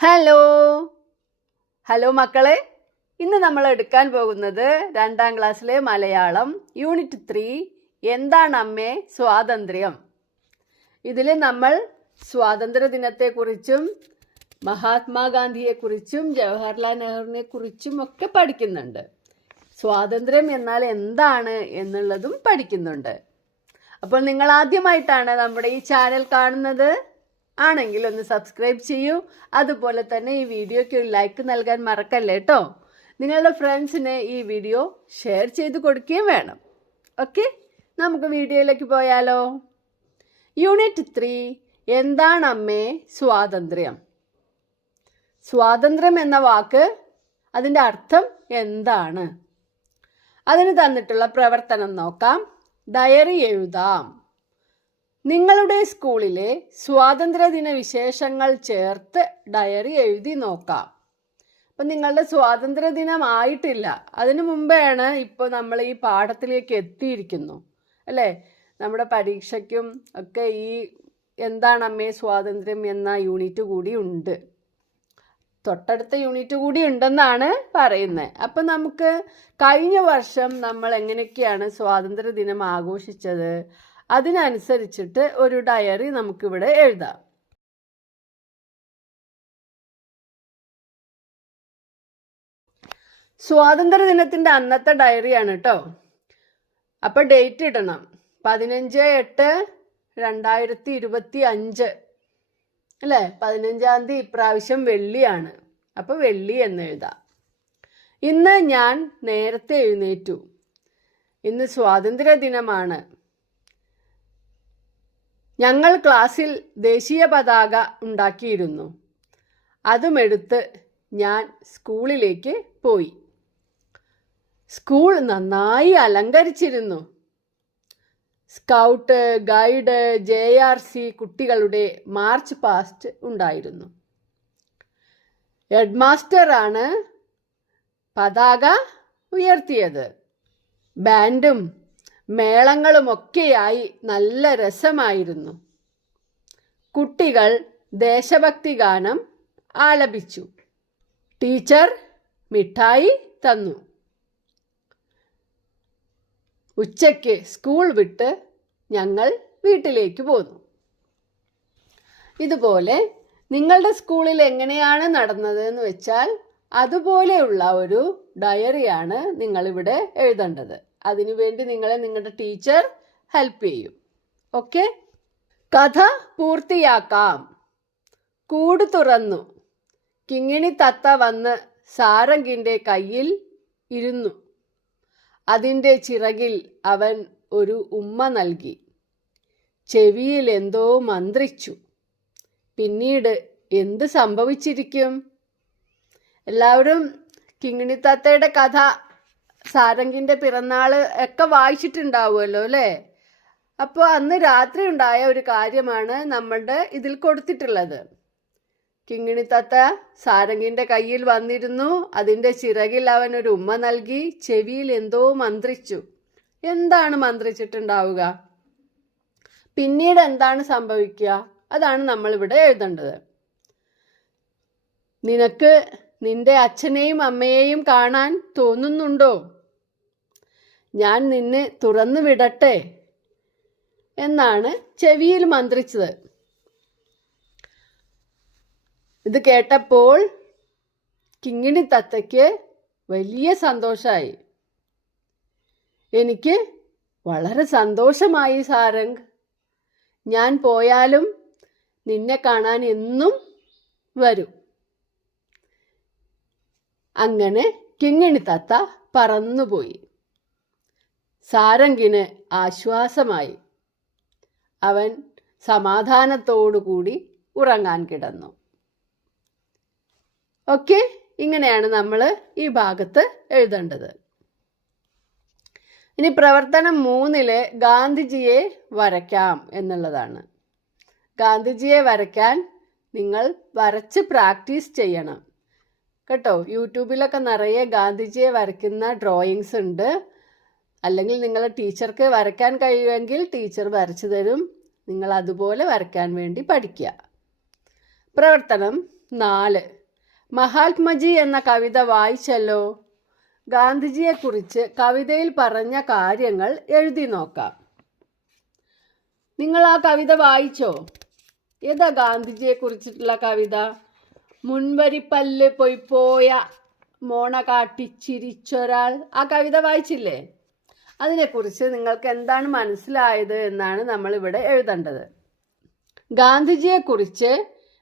Hello hello മക്കളെ, ഇന്ന് നമ്മൾ എടുക്കാൻ പോകുന്നത് 2ാം ക്ലാസ്സിലെ മലയാളം യൂണിറ്റ് 3 എന്താണ് അമ്മേ സ്വാതന്ത്ര്യം. ഇതിൽ നമ്മൾ സ്വാതന്ത്ര്യ ദിനത്തെക്കുറിച്ചും മഹാത്മാഗാന്ധിയെക്കുറിച്ചും ജവഹർലാൽ നെഹ്റുവിനെ കുറിച്ചും ഒക്കെ പഠിക്കുന്നുണ്ട്. സ്വാതന്ത്ര്യം എന്നാൽ എന്താണ് എന്നുള്ളതും പഠിക്കുന്നുണ്ട്. അപ്പോൾ നിങ്ങൾ ആദ്യമായിട്ടാണ് നമ്മുടെ ഈ ചാനൽ കാണുന്നത് ആണെങ്കിൽ ഒന്ന് സബ്സ്ക്രൈബ് ചെയ്യൂ. അതുപോലെ തന്നെ ഈ വീഡിയോയ്ക്ക് ഒരു ലൈക്ക് നൽകാൻ മറക്കല്ലേ കേട്ടോ. നിങ്ങളുടെ ഫ്രണ്ട്സിന് ഈ വീഡിയോ ഷെയർ ചെയ്ത് കൊടുക്കുകയും വേണം. ഓക്കെ, നമുക്ക് വീഡിയോയിലേക്ക് പോയാലോ. യൂണിറ്റ് 3 എന്താണ് അമ്മേ സ്വാതന്ത്ര്യം. സ്വാതന്ത്ര്യം എന്ന വാക്ക്, അതിൻ്റെ അർത്ഥം എന്താണ്? അതിന് തന്നിട്ടുള്ള പ്രവർത്തനം നോക്കാം. ഡയറി എഴുതാം. നിങ്ങളുടെ സ്കൂളിലെ സ്വാതന്ത്ര്യദിന വിശേഷങ്ങൾ ചേർത്ത് ഡയറി എഴുതി നോക്കാം. അപ്പം നിങ്ങളുടെ സ്വാതന്ത്ര്യദിനം ആയിട്ടില്ല, അതിനു മുമ്പെയാണ് ഇപ്പോൾ നമ്മൾ ഈ പാഠത്തിലേക്ക് എത്തിയിരിക്കുന്നു അല്ലേ. നമ്മുടെ പരീക്ഷയ്ക്കും ഒക്കെ ഈ എന്താണ് അമ്മേ സ്വാതന്ത്ര്യം എന്ന യൂണിറ്റ് കൂടി ഉണ്ട്, തൊട്ടടുത്ത യൂണിറ്റ് കൂടി ഉണ്ടെന്നാണ് പറയുന്നത്. അപ്പം നമുക്ക് കഴിഞ്ഞ വർഷം നമ്മൾ എങ്ങനെയൊക്കെയാണ് സ്വാതന്ത്ര്യദിനം ആഘോഷിച്ചത് അതിനനുസരിച്ചിട്ട് ഒരു ഡയറി നമുക്കിവിടെ എഴുതാം. സ്വാതന്ത്ര്യദിനത്തിൻ്റെ അന്നത്തെ ഡയറിയാണ് കേട്ടോ. അപ്പം ഡേറ്റ് ഇടണം 15/8/2025 അല്ലേ. 15-ാം തീയതി ഇപ്രാവശ്യം വെള്ളിയാണ്, അപ്പോൾ വെള്ളി എന്ന് എഴുതാം. ഇന്ന് ഞാൻ നേരത്തെ എഴുന്നേറ്റു. ഇന്ന് സ്വാതന്ത്ര്യ ദിനമാണ്. ഞങ്ങൾ ക്ലാസ്സിൽ ദേശീയ പതാക ഉണ്ടാക്കിയിരുന്നു. അതുമെടുത്ത് ഞാൻ സ്കൂളിലേക്ക് പോയി. സ്കൂൾ നന്നായി അലങ്കരിച്ചിരുന്നു. സ്കൗട്ട്, ഗൈഡ്, JRC കുട്ടികളുടെ മാർച്ച് പാസ്റ്റ് ഉണ്ടായിരുന്നു. ഹെഡ്മാസ്റ്ററാണ് പതാക ഉയർത്തിയത്. ബാൻഡും മേളങ്ങളുമൊക്കെയായി നല്ല രസമായിരുന്നു. കുട്ടികൾ ദേശഭക്തി ഗാനം ആലപിച്ചു. ടീച്ചർ മിഠായി തന്നു. ഉച്ചയ്ക്ക് സ്കൂൾ വിട്ട് ഞങ്ങൾ വീട്ടിലേക്ക് പോന്നു. ഇതുപോലെ നിങ്ങളുടെ സ്കൂളിൽ എങ്ങനെയാണ് നടന്നത് എന്ന് വെച്ചാൽ അതുപോലെയുള്ള ഒരു ഡയറിയാണ് നിങ്ങളിവിടെ എഴുതേണ്ടത്. അതിനുവേണ്ടി നിങ്ങളെ നിങ്ങളുടെ ടീച്ചർ ഹെൽപ്പ് ചെയ്യും. ഓക്കെ, കഥ പൂർത്തിയാക്കാം. കൂട് തുറന്നു. കിങ്ങിണി തത്ത വന്ന് സാരംഗിൻ്റെ കയ്യിൽ ഇരുന്നു. അതിൻ്റെ ചിറകിൽ അവൻ ഒരു ഉമ്മ നൽകി. ചെവിയിൽ എന്തോ മന്ത്രിച്ചു. പിന്നീട് എന്ത് സംഭവിച്ചിരിക്കും? എല്ലാവരും കിങ്ങിണി തത്തയുടെ കഥ, സാരംഗിൻ്റെ പിറന്നാള് ഒക്കെ വായിച്ചിട്ടുണ്ടാവുമല്ലോ അല്ലേ. അപ്പോൾ അന്ന് രാത്രി ഉണ്ടായ ഒരു കാര്യമാണ് നമ്മളുടെ ഇതിൽ കൊടുത്തിട്ടുള്ളത്. കിങ്ങിണി തത്ത സാരംഗിൻ്റെ കയ്യിൽ വന്നിരുന്നു. അതിൻ്റെ ചിറകിൽ അവൻ ഒരു ഉമ്മ നൽകി. ചെവിയിൽ എന്തോ മന്ത്രിച്ചു. എന്താണ് മന്ത്രിച്ചിട്ടുണ്ടാവുക? പിന്നീട് എന്താണ് സംഭവിക്കുക? അതാണ് നമ്മളിവിടെ എഴുതേണ്ടത്. നിനക്ക് നിന്റെ അച്ഛനെയും അമ്മയെയും കാണാൻ തോന്നുന്നുണ്ടോ? ഞാൻ നിന്നെ തുറന്നു വിടട്ടെ എന്നാണ് ചെവിയിൽ മന്ത്രിച്ചത്. ഇത് കേട്ടപ്പോൾ കിങ്ങിണി തത്തയ്ക്ക് വലിയ സന്തോഷമായി. എനിക്ക് വളരെ സന്തോഷമായി സാരംഗ്. ഞാൻ പോയാലും നിന്നെ കാണാൻ എന്നും വരും. അങ്ങനെ കിങ്ങിണി തത്ത പറന്നുപോയി. സാരംഗിന് ആശ്വാസമായി. അവൻ സമാധാനത്തോടുകൂടി ഉറങ്ങാൻ കിടന്നു. ഓക്കെ, ഇങ്ങനെയാണ് നമ്മൾ ഈ ഭാഗത്ത് എഴുതേണ്ടത്. ഇനി പ്രവർത്തനം 3 ഗാന്ധിജിയെ വരയ്ക്കാം എന്നുള്ളതാണ്. ഗാന്ധിജിയെ വരയ്ക്കാൻ നിങ്ങൾ വരച്ച് പ്രാക്ടീസ് ചെയ്യണം കേട്ടോ. യൂട്യൂബിലൊക്കെ നിറയെ ഗാന്ധിജിയെ വരയ്ക്കുന്ന ഡ്രോയിങ്സ് ഉണ്ട്. അല്ലെങ്കിൽ നിങ്ങളെ ടീച്ചർക്ക് വരയ്ക്കാൻ കഴിയുമെങ്കിൽ ടീച്ചർ വരച്ചു തരും. നിങ്ങൾ അതുപോലെ വരയ്ക്കാൻ വേണ്ടി പഠിക്കുക. പ്രവർത്തനം 4. മഹാത്മജി എന്ന കവിത വായിച്ചല്ലോ. ഗാന്ധിജിയെക്കുറിച്ച് കവിതയിൽ പറഞ്ഞ കാര്യങ്ങൾ എഴുതി നോക്കാം. നിങ്ങൾ ആ കവിത വായിച്ചോ? ഏതാ ഗാന്ധിജിയെക്കുറിച്ചിട്ടുള്ള കവിത? മുൻവരിപ്പല്ല് പൊയ്പോയ മോണ കാട്ടിച്ചിരിച്ചൊരാൾ. ആ കവിത വായിച്ചില്ലേ? അതിനെക്കുറിച്ച് നിങ്ങൾക്ക് എന്താണ് മനസ്സിലായത് എന്നാണ് നമ്മളിവിടെ എഴുതേണ്ടത്. ഗാന്ധിജിയെക്കുറിച്ച്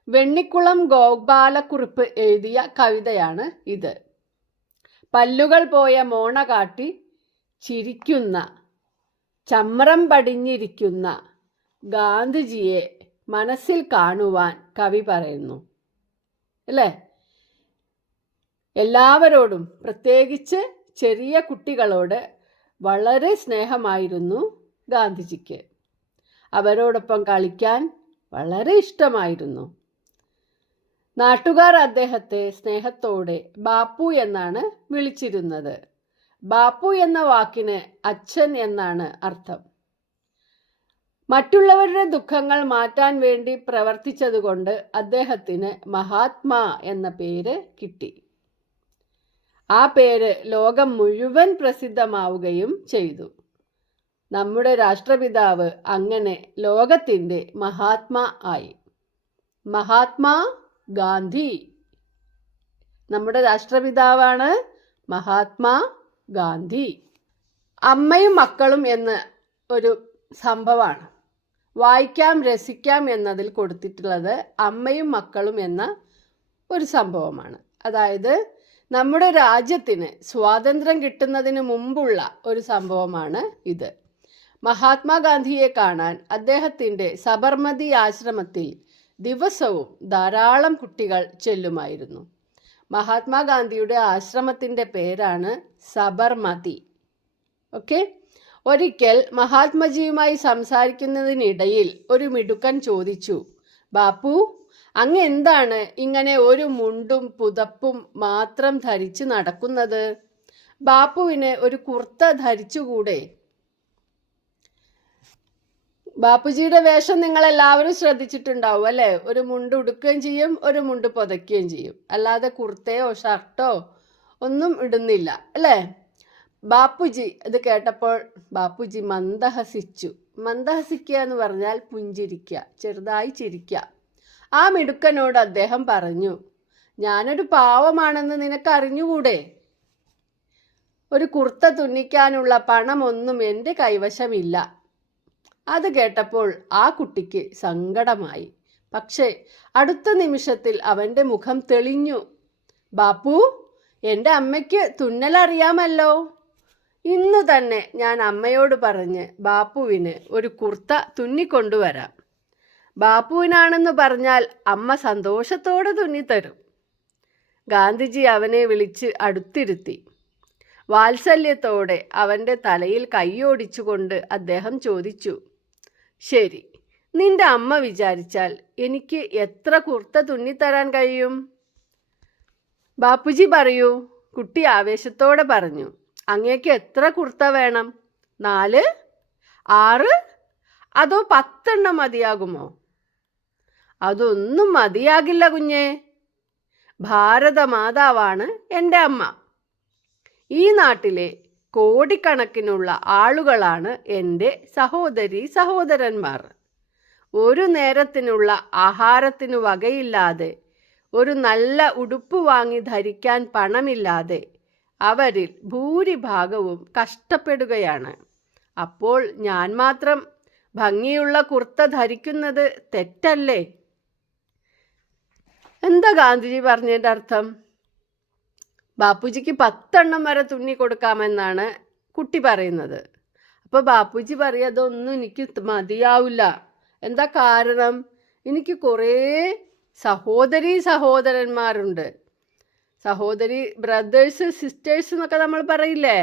വെണ്ണിക്കുളം ഗോപാലക്കുറുപ്പ് എഴുതിയ കവിതയാണ് ഇത്. പല്ലുകൾ പോയ മോണ കാട്ടി ചിരിക്കുന്ന, ചമ്രം പടിഞ്ഞിരിക്കുന്ന ഗാന്ധിജിയെ മനസ്സിൽ കാണുവാൻ കവി പറയുന്നു അല്ലേ? എല്ലാവരോടും, പ്രത്യേകിച്ച് ചെറിയ കുട്ടികളോട് വളരെ സ്നേഹമായിരുന്നു ഗാന്ധിജിക്ക്. അവരോടൊപ്പം കളിക്കാൻ വളരെ ഇഷ്ടമായിരുന്നു. നാട്ടുകാർ അദ്ദേഹത്തെ സ്നേഹത്തോടെ ബാപ്പു എന്നാണ് വിളിച്ചിരുന്നത്. ബാപ്പു എന്ന വാക്കിന് അച്ഛൻ എന്നാണ് അർത്ഥം. മറ്റുള്ളവരുടെ ദുഃഖങ്ങൾ മാറ്റാൻ വേണ്ടി പ്രവർത്തിച്ചതുകൊണ്ട് അദ്ദേഹത്തിന് മഹാത്മാ എന്ന പേര് കിട്ടി. ആ പേര് ലോകം മുഴുവൻ പ്രസിദ്ധമാവുകയും ചെയ്തു. നമ്മുടെ രാഷ്ട്രപിതാവ് അങ്ങനെ ലോകത്തിൻ്റെ മഹാത്മാ ആയി. മഹാത്മാ ഗാന്ധി നമ്മുടെ രാഷ്ട്രപിതാവാണ്, മഹാത്മാ ഗാന്ധി. അമ്മയും മക്കളും എന്ന് ഒരു സംഭവമാണ്. വായിക്കാം രസിക്കാം എന്നതിൽ കൊടുത്തിട്ടുള്ളത് അമ്മയും മക്കളും എന്ന ഒരു സംഭവമാണ്. അതായത് നമ്മുടെ രാജ്യത്തിന് സ്വാതന്ത്ര്യം കിട്ടുന്നതിന് മുമ്പുള്ള ഒരു സംഭവമാണ് ഇത്. മഹാത്മാഗാന്ധിയെ കാണാൻ അദ്ദേഹത്തിൻ്റെ സബർമതി ആശ്രമത്തിൽ ദിവസവും ധാരാളം കുട്ടികൾ ചെല്ലുമായിരുന്നു. മഹാത്മാഗാന്ധിയുടെ ആശ്രമത്തിൻ്റെ പേരാണ് സബർമതി. ഓക്കെ. ഒരിക്കൽ മഹാത്മജിയുമായി സംസാരിക്കുന്നതിനിടയിൽ ഒരു മിടുക്കൻ ചോദിച്ചു, ബാപ്പു, അങ്ങ് എന്താണ് ഇങ്ങനെ ഒരു മുണ്ടും പുതപ്പും മാത്രം ധരിച്ച് നടക്കുന്നത്? ബാപ്പുവിന് ഒരു കുർത്ത ധരിച്ചുകൂടെ? ബാപ്പുജിയുടെ വേഷം നിങ്ങൾ എല്ലാവരും ശ്രദ്ധിച്ചിട്ടുണ്ടാവും അല്ലേ? ഒരു മുണ്ട് ഉടുക്കുകയും ചെയ്യും, ഒരു മുണ്ട് പുതയ്ക്കുകയും ചെയ്യും. അല്ലാതെ കുർത്തയോ ഷർട്ടോ ഒന്നും ഇടുന്നില്ല അല്ലേ? ബാപ്പുജി ഇത് കേട്ടപ്പോൾ ബാപ്പുജി മന്ദഹസിച്ചു. മന്ദഹസിക്കുക എന്ന് പറഞ്ഞാൽ പുഞ്ചിരിക്കുക, ചെറുതായി ചിരിക്കുക. ആ മിടുക്കനോട് അദ്ദേഹം പറഞ്ഞു, ഞാനൊരു പാവമാണെന്ന് നിനക്ക് അറിഞ്ഞുകൂടെ? ഒരു കുർത്ത തുന്നിക്കാനുള്ള പണമൊന്നും എൻ്റെ കൈവശമില്ല. അത് കേട്ടപ്പോൾ ആ കുട്ടിക്ക് സങ്കടമായി. പക്ഷേ അടുത്ത നിമിഷത്തിൽ അവൻ്റെ മുഖം തെളിഞ്ഞു. ബാപ്പു, എൻ്റെ അമ്മയ്ക്ക് തുന്നലറിയാമല്ലോ. ഇന്നു തന്നെ ഞാൻ അമ്മയോട് പറഞ്ഞ് ബാപ്പുവിന് ഒരു കുർത്ത തുന്നിക്കൊണ്ടുവരാം. ബാപ്പുവിനാണെന്ന് പറഞ്ഞാൽ അമ്മ സന്തോഷത്തോടെ തുന്നിത്തരും. ഗാന്ധിജി അവനെ വിളിച്ച് അടുത്തിരുത്തി. വാത്സല്യത്തോടെ അവൻ്റെ തലയിൽ കൈയോടിച്ചുകൊണ്ട് അദ്ദേഹം ചോദിച്ചു, ശരി, നിന്റെ അമ്മ വിചാരിച്ചാൽ എനിക്ക് എത്ര കുർത്ത തുന്നിത്തരാൻ കഴിയും? ബാപ്പുജി പറയൂ. കുട്ടി ആവേശത്തോടെ പറഞ്ഞു. അങ്ങേക്ക് എത്ര കുർത്ത വേണം? 4, 6 അതോ 10 മതിയാകുമോ? അതൊന്നും മതിയാകില്ല കുഞ്ഞേ. ഭാരതമാതാവാണ് എൻ്റെ അമ്മ. ഈ നാട്ടിലെ കോടിക്കണക്കിനുള്ള ആളുകളാണ് എൻ്റെ സഹോദരീ സഹോദരന്മാർ. ഒരു നേരത്തിനുള്ള ആഹാരത്തിനു വകയില്ലാതെ, ഒരു നല്ല ഉടുപ്പ് വാങ്ങി ധരിക്കാൻ പണമില്ലാതെ അവരിൽ ഭൂരിഭാഗവും കഷ്ടപ്പെടുകയാണ്. അപ്പോൾ ഞാൻ മാത്രം ഭംഗിയുള്ള കുർത്ത ധരിക്കുന്നത് തെറ്റല്ലേ? എന്താ ഗാന്ധിജി പറഞ്ഞതിൻ്റെ അർത്ഥം? ബാപ്പുജിക്ക് 10 വരെ തുന്നി കൊടുക്കാമെന്നാണ് കുട്ടി പറയുന്നത്. അപ്പോൾ ബാപ്പുജി പറയും, അതൊന്നും എനിക്ക് മതിയാവില്ല. എന്താ കാരണം? എനിക്ക് കുറേ സഹോദരീ സഹോദരന്മാരുണ്ട്. സഹോദരി, ബ്രദേഴ്സ്, സിസ്റ്റേഴ്സ് എന്നൊക്കെ നമ്മൾ പറയില്ലേ?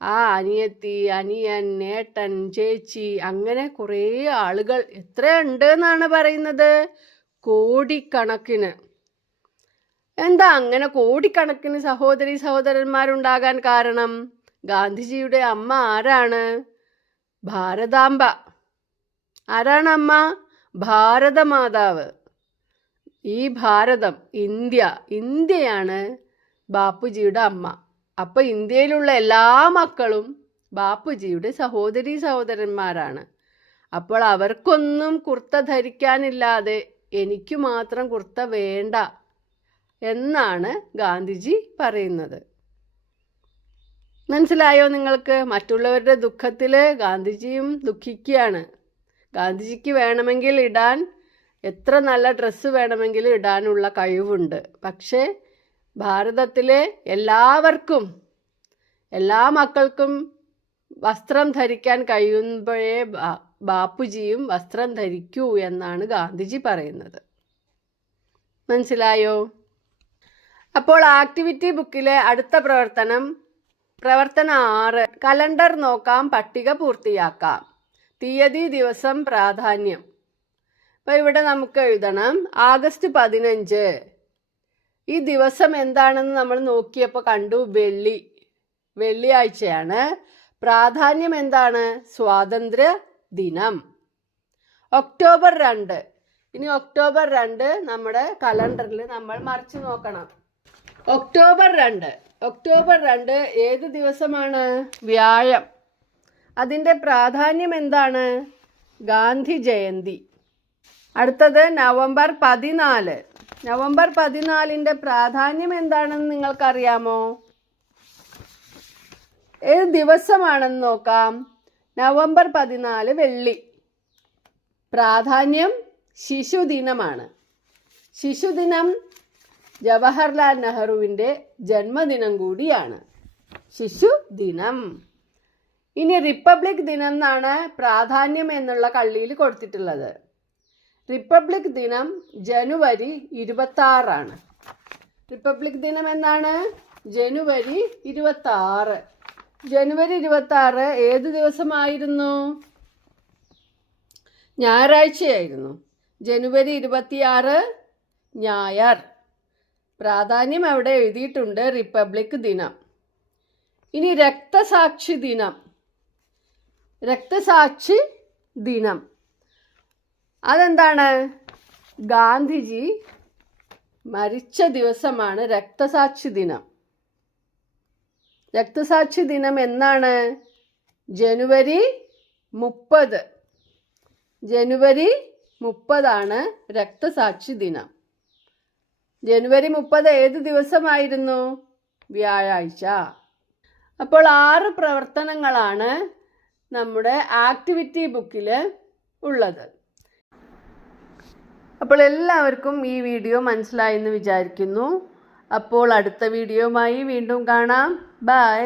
ആ അനിയത്തി, അനിയൻ, ഏട്ടൻ, ചേച്ചി, അങ്ങനെ കുറേ ആളുകൾ. എത്രയുണ്ട് എന്നാണ് പറയുന്നത്? കോടിക്കണക്കിന്. എന്താ അങ്ങനെ കോടിക്കണക്കിന് സഹോദരീ സഹോദരന്മാരുണ്ടാകാൻ കാരണം? ഗാന്ധിജിയുടെ അമ്മ ആരാണ്? ഭാരതാംബ. ആരാണ് അമ്മ? ഭാരതമാതാവ്. ഈ ഭാരതം, ഇന്ത്യയാണ് ബാപ്പുജിയുടെ അമ്മ. അപ്പോൾ ഇന്ത്യയിലുള്ള എല്ലാ മക്കളും ബാപ്പുജിയുടെ സഹോദരീ സഹോദരന്മാരാണ്. അപ്പോൾ അവർക്കൊന്നും കുർത്ത ധരിക്കാനില്ലാതെ എനിക്ക് മാത്രം കുർത്ത വേണ്ട എന്നാണ് ഗാന്ധിജി പറയുന്നത്. മനസ്സിലായോ നിങ്ങൾക്ക്? മറ്റുള്ളവരുടെ ദുഃഖത്തിൽ ഗാന്ധിജിയും ദുഃഖിക്കുകയാണ്. ഗാന്ധിജിക്ക് വേണമെങ്കിൽ ഇടാൻ എത്ര നല്ല ഡ്രസ്സ് വേണമെങ്കിലും ഇടാനുള്ള കഴിവുണ്ട്. പക്ഷേ ഭാരതത്തിലെ എല്ലാവർക്കും, എല്ലാ മക്കൾക്കും വസ്ത്രം ധരിക്കാൻ കഴിയുമ്പോഴേ ബാപ്പുജിയും വസ്ത്രം ധരിക്കൂ എന്നാണ് ഗാന്ധിജി പറയുന്നത്. മനസ്സിലായോ? അപ്പോൾ ആക്ടിവിറ്റി ബുക്കിലെ അടുത്ത പ്രവർത്തനം 6, കലണ്ടർ നോക്കാം, പട്ടിക പൂർത്തിയാക്കാം. തീയതി, ദിവസം, പ്രാധാന്യം. അപ്പോൾ ഇവിടെ നമുക്ക് എഴുതണം ആഗസ്റ്റ് 15. ഈ ദിവസം എന്താണെന്ന് നമ്മൾ നോക്കിയപ്പോൾ കണ്ടു, വെള്ളിയാഴ്ചയാണ്. പ്രാധാന്യം എന്താണ്? സ്വാതന്ത്ര്യ ദിനം. ഒക്ടോബർ 2. ഇനി ഒക്ടോബർ 2 നമ്മുടെ കലണ്ടറിൽ നമ്മൾ മറിച്ച് നോക്കണം. ഒക്ടോബർ 2 ഏത് ദിവസമാണ്? വ്യാഴം. അതിൻ്റെ പ്രാധാന്യം എന്താണ്? ഗാന്ധി ജയന്തി. അടുത്തത് നവംബർ 14. നവംബർ 14ൻ്റെ പ്രാധാന്യം എന്താണെന്ന് നിങ്ങൾക്കറിയാമോ? ഏത് ദിവസമാണെന്ന് നോക്കാം. നവംബർ 14 വെള്ളി. പ്രാധാന്യം ശിശുദിനമാണ്. ശിശുദിനം ജവഹർലാൽ നെഹ്റുവിൻ്റെ ജന്മദിനം കൂടിയാണ് ശിശുദിനം. ഇനി റിപ്പബ്ലിക് ദിനം എന്നാണ് പ്രാധാന്യം എന്നുള്ള കള്ളിയിൽ കൊടുത്തിട്ടുള്ളത്. റിപ്പബ്ലിക് ദിനം ജനുവരി 26. റിപ്പബ്ലിക് ദിനം എന്നാണ്? ജനുവരി 26. ജനുവരി 26 ഏത് ദിവസമായിരുന്നു? ഞായറാഴ്ചയായിരുന്നു. ജനുവരി 26 ഞായർ. പ്രാധാന്യം അവിടെ എഴുതിയിട്ടുണ്ട്, റിപ്പബ്ലിക് ദിനം. ഇനി രക്തസാക്ഷി ദിനം. രക്തസാക്ഷി ദിനം അതെന്താണ്? ഗാന്ധിജി മരിച്ച ദിവസമാണ് രക്തസാക്ഷി ദിനം. രക്തസാക്ഷി ദിനം എന്നാണ്? ജനുവരി 30. ജനുവരി 30 രക്തസാക്ഷി ദിനം. ജനുവരി 30 ഏത് ദിവസമായിരുന്നു? വ്യാഴാഴ്ച. അപ്പോൾ 6 പ്രവർത്തനങ്ങളാണ് നമ്മുടെ ആക്ടിവിറ്റി ബുക്കിൽ ഉള്ളത്. അപ്പോൾ എല്ലാവർക്കും ഈ വീഡിയോ മനസ്സിലായെന്ന് വിചാരിക്കുന്നു. അപ്പോൾ അടുത്ത വീഡിയോയുമായി വീണ്ടും കാണാം. ബൈ.